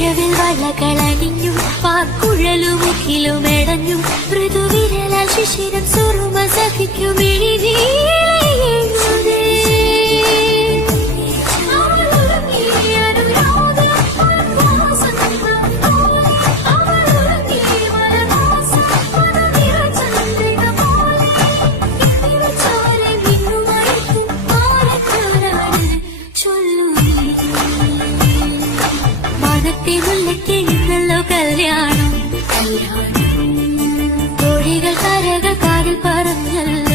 മഴവിൽ വള്ളകളണിഞ്ഞും പാക്കുഴലുമുക്കിലും എടഞ്ഞും മൃദുവിരലാൽ ശിശിരം സുറുമ സഹിക്കും മുല്ലക്കിഴുന്നല്ലോ കല്യാണം തൊഴികൾ കരകൾ കാതിൽ പറഞ്ഞല്ലോ.